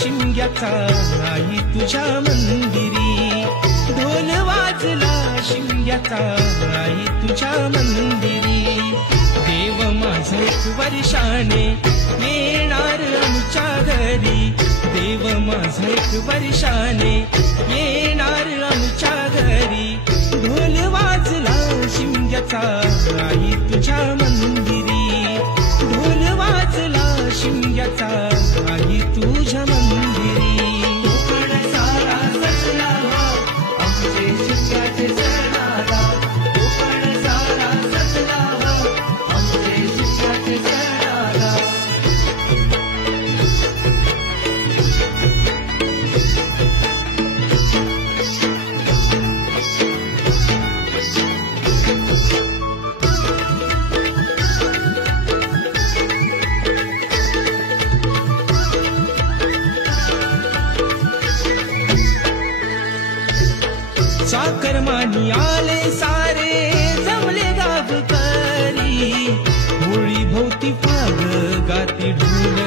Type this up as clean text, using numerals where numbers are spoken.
शिमग्याचा आई तुझ्या मंदिरी, ढोल वाजला शिमग्याचा आई तुझ्या मंदिरी। देव माझा एक वर्षाने येणार आमच्या घरी, देव माझा एक वर्षाने येणार आमच्या घरी। ढोल वाजला शिमग्याचा आई तुझ्या मंदिरी, ढोल वाजला शिमग्याचा आई तुझ्या मंदिरी। कोकण सारा सजला आमचे शिमग्याचे सणाला, कोकण सारा सजला आमचे शिमग्याचे सणाला। चाकरमानी आले सारे जमले गावकरी, होळी भोवती फाग गाती ढोल